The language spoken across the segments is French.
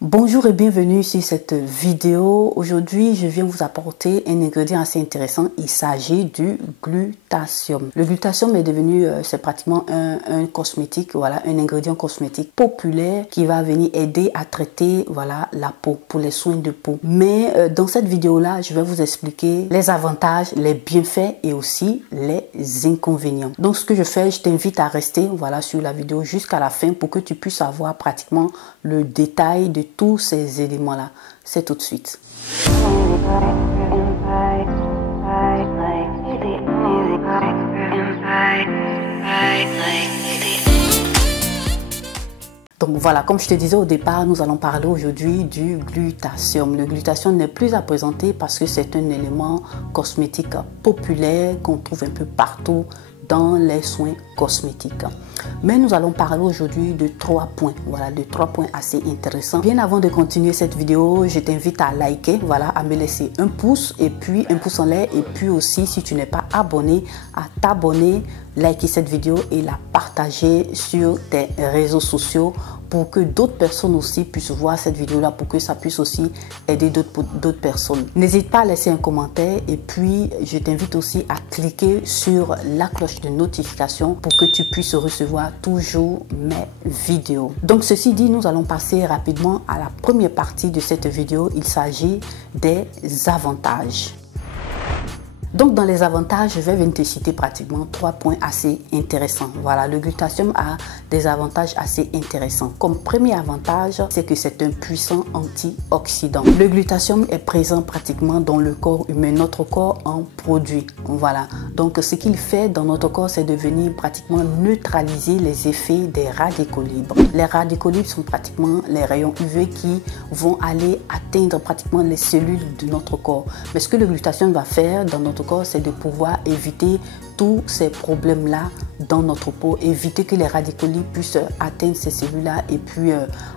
Bonjour et bienvenue sur cette vidéo. Aujourd'hui, je viens vous apporter un ingrédient assez intéressant. Il s'agit du glutathium. Le glutathium est devenu, c'est pratiquement un cosmétique, voilà, un ingrédient cosmétique populaire qui va venir aider à traiter, voilà, la peau, pour les soins de peau. Mais dans cette vidéo-là, je vais vous expliquer les avantages, les bienfaits et aussi les inconvénients. Donc, ce que je fais, je t'invite à rester, voilà, sur la vidéo jusqu'à la fin pour que tu puisses avoir pratiquement le détail de tous ces éléments-là. C'est tout de suite. Donc voilà, comme je te disais au départ, nous allons parler aujourd'hui du glutathium. Le glutathium n'est plus à présenter parce que c'est un élément cosmétique populaire qu'on trouve un peu partout dans les soins cosmétiques. Mais nous allons parler aujourd'hui de 3 points, voilà, de 3 points assez intéressants. Bien avant de continuer cette vidéo, je t'invite à liker, voilà, à me laisser un pouce et puis un pouce en l'air, et puis aussi si tu n'es pas abonné, à t'abonner, liker cette vidéo et la partager sur tes réseaux sociaux pour que d'autres personnes aussi puissent voir cette vidéo là, pour que ça puisse aussi aider d'autres personnes. N'hésite pas à laisser un commentaire et puis je t'invite aussi à cliquer sur la cloche de notification pour que tu puisses recevoir toujours mes vidéos. Donc ceci dit, nous allons passer rapidement à la première partie de cette vidéo. Il s'agit des avantages. Donc dans les avantages, je vais venir te citer pratiquement 3 points assez intéressants. Voilà, le glutathium a des avantages assez intéressants. Comme premier avantage, c'est que c'est un puissant antioxydant. Le glutathium est présent pratiquement dans le corps humain. Notre corps en produit. Voilà. Donc ce qu'il fait dans notre corps, c'est de venir pratiquement neutraliser les effets des radicaux libres. Les radicaux libres sont pratiquement les rayons UV qui vont aller atteindre pratiquement les cellules de notre corps. Mais ce que le glutathium va faire dans notre corps, c'est de pouvoir éviter tous ces problèmes-là dans notre peau, éviter que les radicaux libres puissent atteindre ces cellules-là et puis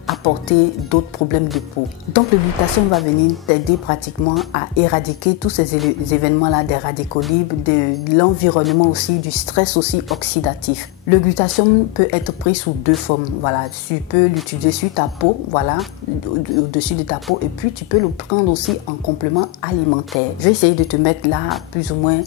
apporter d'autres problèmes de peau. Donc le glutathium va venir t'aider pratiquement à éradiquer tous ces événements-là des radicaux libres, de l'environnement aussi, du stress aussi oxydatif. Le glutathium peut être pris sous 2 formes. Voilà, tu peux l'utiliser sur ta peau, voilà, au-dessus de ta peau, et puis tu peux le prendre aussi en complément alimentaire. Je vais essayer de te mettre là plus ou moins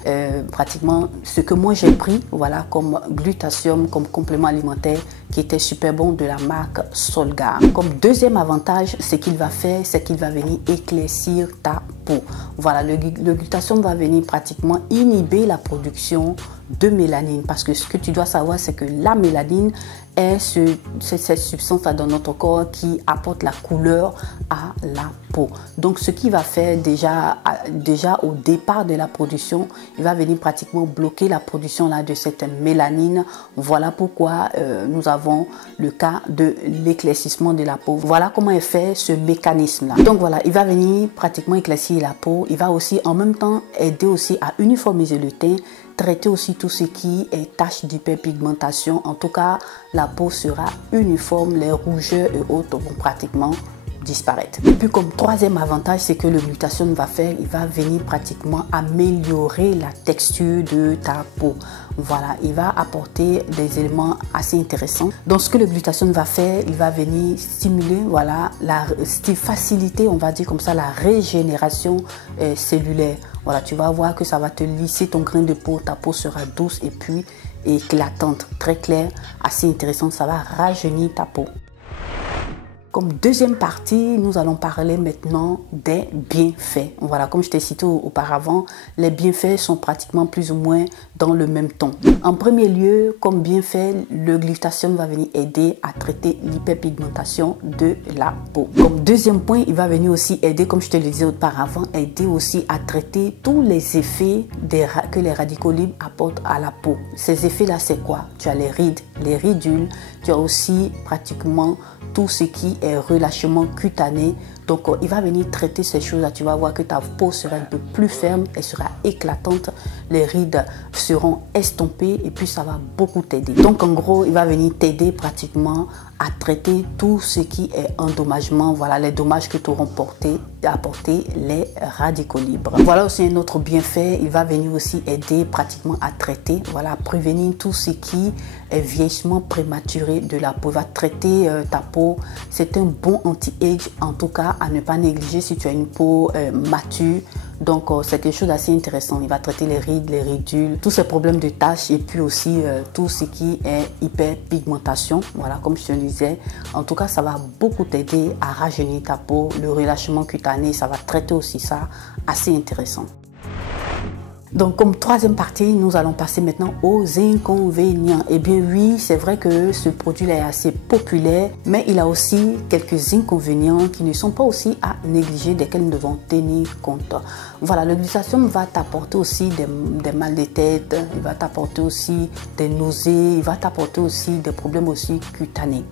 pratiquement ce que moi j'ai pris, voilà, comme glutathium, comme complément alimentaire qui était super bon de la marque Solgar. Comme deuxième avantage, ce qu'il va faire, c'est qu'il va venir éclaircir ta peau. Voilà, le glutathium va venir pratiquement inhiber la production de mélanine, parce que ce que tu dois savoir, c'est que la mélanine est cette substance dans notre corps qui apporte la couleur à la peau. Donc ce qui va faire déjà au départ de la production, il va venir pratiquement bloquer la production là de cette mélanine. Voilà pourquoi nous avons le cas de l'éclaircissement de la peau. Voilà comment est fait ce mécanisme là. Donc voilà, il va venir pratiquement éclaircir la peau. Il va aussi en même temps aider aussi à uniformiser le teint, traiter aussi tout ce qui est taches d'hyperpigmentation. En tout cas, la peau sera uniforme, les rougeurs et autres vont pratiquement disparaître. Et puis comme troisième avantage, c'est que le glutathium va faire, il va venir pratiquement améliorer la texture de ta peau. Voilà, il va apporter des éléments assez intéressants. Donc ce que le glutathium va faire, il va venir stimuler, voilà, faciliter, on va dire comme ça, la régénération cellulaire. Voilà, tu vas voir que ça va te lisser ton grain de peau, ta peau sera douce et puis éclatante, très claire, assez intéressante, ça va rajeunir ta peau. Comme deuxième partie, nous allons parler maintenant des bienfaits. Voilà, comme je t'ai cité auparavant, les bienfaits sont pratiquement plus ou moins dans le même ton. En premier lieu, comme bienfait, le glutathium va venir aider à traiter l'hyperpigmentation de la peau. Comme deuxième point, il va venir aussi aider, comme je te le disais auparavant, aider aussi à traiter tous les effets que les radicaux libres apportent à la peau. Ces effets-là, c'est quoi? Tu as les rides, les ridules, tu as aussi pratiquement tout ce qui est relâchement cutané. Donc il va venir traiter ces choses-là. Tu vas voir que ta peau sera un peu plus ferme, elle sera éclatante, les rides seront estompées et puis ça va beaucoup t'aider. Donc en gros, il va venir t'aider pratiquement à traiter tout ce qui est endommagement, voilà, les dommages que t'auront apporté les radicaux libres. Voilà aussi un autre bienfait, il va venir aussi aider pratiquement à traiter, voilà, à prévenir tout ce qui est vieillissement prématuré de la peau. Il va traiter ta peau, c'est un bon anti-age en tout cas à ne pas négliger si tu as une peau mature. Donc c'est quelque chose d'assez intéressant. Il va traiter les rides, les ridules, tous ces problèmes de taches et puis aussi tout ce qui est hyperpigmentation. Voilà, comme je te le disais. En tout cas, ça va beaucoup t'aider à rajeunir ta peau. Le relâchement cutané, ça va traiter aussi ça. Assez intéressant. Donc comme troisième partie, nous allons passer maintenant aux inconvénients. Eh bien oui, c'est vrai que ce produit-là est assez populaire, mais il a aussi quelques inconvénients qui ne sont pas aussi à négliger, desquels nous devons tenir compte. Voilà, le glutathione va t'apporter aussi des mal de tête, il va t'apporter aussi des nausées, il va t'apporter aussi des problèmes aussi cutanés.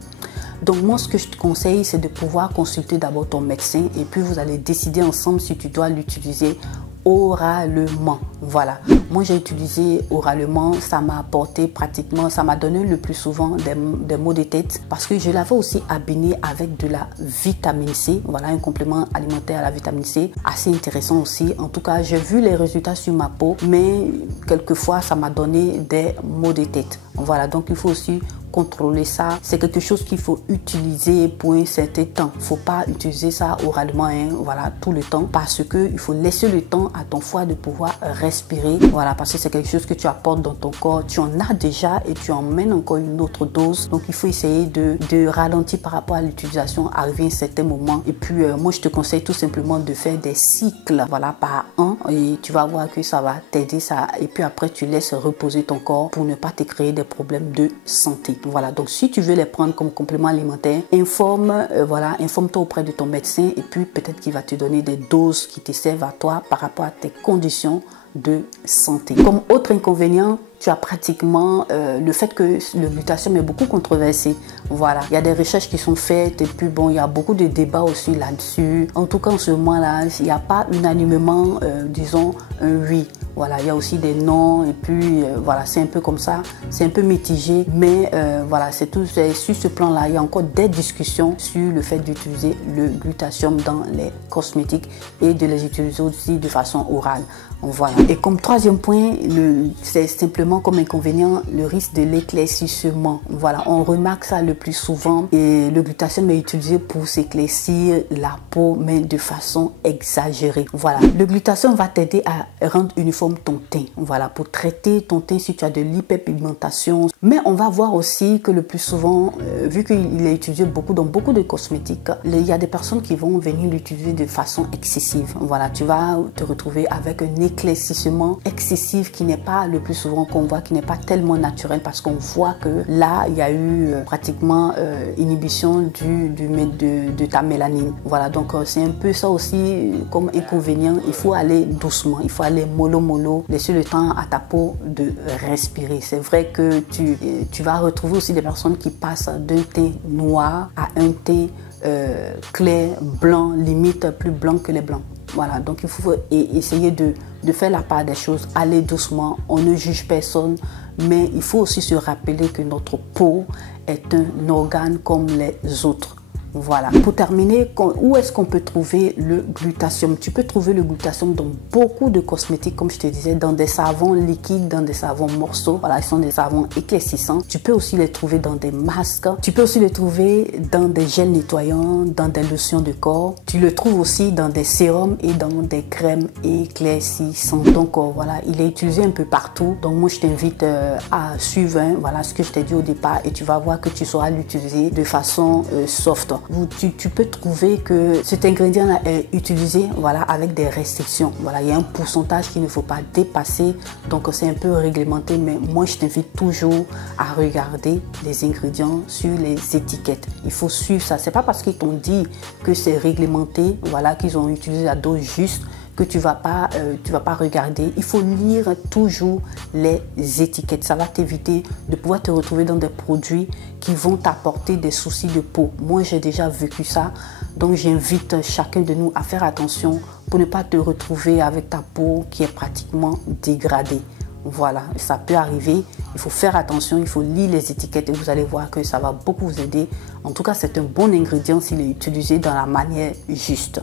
Donc moi, ce que je te conseille, c'est de pouvoir consulter d'abord ton médecin et puis vous allez décider ensemble si tu dois l'utiliser oralement. Voilà, moi j'ai utilisé oralement, ça m'a apporté pratiquement, ça m'a donné le plus souvent des maux de tête parce que je l'avais aussi abîmé avec de la vitamine C, voilà, un complément alimentaire à la vitamine C, assez intéressant aussi. En tout cas, j'ai vu les résultats sur ma peau, mais quelquefois ça m'a donné des maux de tête. Voilà, donc il faut aussi contrôler ça. C'est quelque chose qu'il faut utiliser pour un certain temps. Il ne faut pas utiliser ça oralement, hein, voilà, tout le temps, parce qu'il faut laisser le temps à ton foie de pouvoir respirer. Voilà, parce que c'est quelque chose que tu apportes dans ton corps. Tu en as déjà et tu emmènes encore une autre dose. Donc il faut essayer de ralentir par rapport à l'utilisation, arriver à un certain moment. Et puis moi je te conseille tout simplement de faire des cycles, voilà, par an. Et tu vas voir que ça va t'aider ça. Et puis après tu laisses reposer ton corps pour ne pas te créer des problèmes de santé. Voilà, donc si tu veux les prendre comme complément alimentaire, informe-toi auprès de ton médecin et puis peut-être qu'il va te donner des doses qui te servent à toi par rapport à tes conditions de santé. Comme autre inconvénient, tu as pratiquement le fait que le glutathione est beaucoup controversé. Voilà, il y a des recherches qui sont faites et puis bon, il y a beaucoup de débats aussi là-dessus. En tout cas, en ce moment-là, il n'y a pas unanimement, disons, un oui. Voilà, il y a aussi des non et puis voilà, c'est un peu comme ça, c'est un peu mitigé, mais voilà, c'est tout. Sur ce plan-là, il y a encore des discussions sur le fait d'utiliser le glutathione dans les cosmétiques et de les utiliser aussi de façon orale. Voilà. Et comme troisième point, c'est simplement comme inconvénient le risque de l'éclaircissement. Voilà, on remarque ça le plus souvent et le glutathione est utilisé pour s'éclaircir la peau, mais de façon exagérée. Voilà, le glutathione va t'aider à rendre uniforme ton teint. Voilà, pour traiter ton teint si tu as de l'hyperpigmentation. Mais on va voir aussi que le plus souvent, vu qu'il est utilisé dans beaucoup de cosmétiques, il y a des personnes qui vont venir l'utiliser de façon excessive. Voilà, tu vas te retrouver avec un éclaircissement excessif qui n'est pas le plus souvent qu'on voit, qui n'est pas tellement naturel parce qu'on voit que là, il y a eu pratiquement inhibition de ta mélanine. Voilà, donc c'est un peu ça aussi comme inconvénient. Il faut aller doucement, il faut aller mollo, laisser le temps à ta peau de respirer. C'est vrai que tu vas retrouver aussi des personnes qui passent d'un teint noir à un teint clair, blanc, limite plus blanc que les blancs. Voilà, donc il faut essayer de faire la part des choses, aller doucement, on ne juge personne, mais il faut aussi se rappeler que notre peau est un organe comme les autres. Voilà. Pour terminer, où est-ce qu'on peut trouver le glutathione? Tu peux trouver le glutathione dans beaucoup de cosmétiques, comme je te disais, dans des savons liquides, dans des savons morceaux. Voilà, ils sont des savons éclaircissants. Tu peux aussi les trouver dans des masques. Tu peux aussi les trouver dans des gels nettoyants, dans des lotions de corps. Tu le trouves aussi dans des sérums et dans des crèmes éclaircissantes. Donc voilà, il est utilisé un peu partout. Donc moi, je t'invite à suivre voilà, ce que je t'ai dit au départ et tu vas voir que tu sauras l'utiliser de façon soft. Tu peux trouver que cet ingrédient est utilisé, voilà, avec des restrictions. Voilà, il y a un pourcentage qu'il ne faut pas dépasser, donc c'est un peu réglementé, mais moi je t'invite toujours à regarder les ingrédients sur les étiquettes. Il faut suivre ça. C'est pas parce qu'ils t'ont dit que c'est réglementé, voilà, qu'ils ont utilisé la dose juste, que tu vas pas regarder. Il faut lire toujours les étiquettes. Ça va t'éviter de pouvoir te retrouver dans des produits qui vont t'apporter des soucis de peau. Moi, j'ai déjà vécu ça. Donc, j'invite chacun de nous à faire attention pour ne pas te retrouver avec ta peau qui est pratiquement dégradée. Voilà, ça peut arriver. Il faut faire attention, il faut lire les étiquettes et vous allez voir que ça va beaucoup vous aider. En tout cas, c'est un bon ingrédient s'il est utilisé dans la manière juste.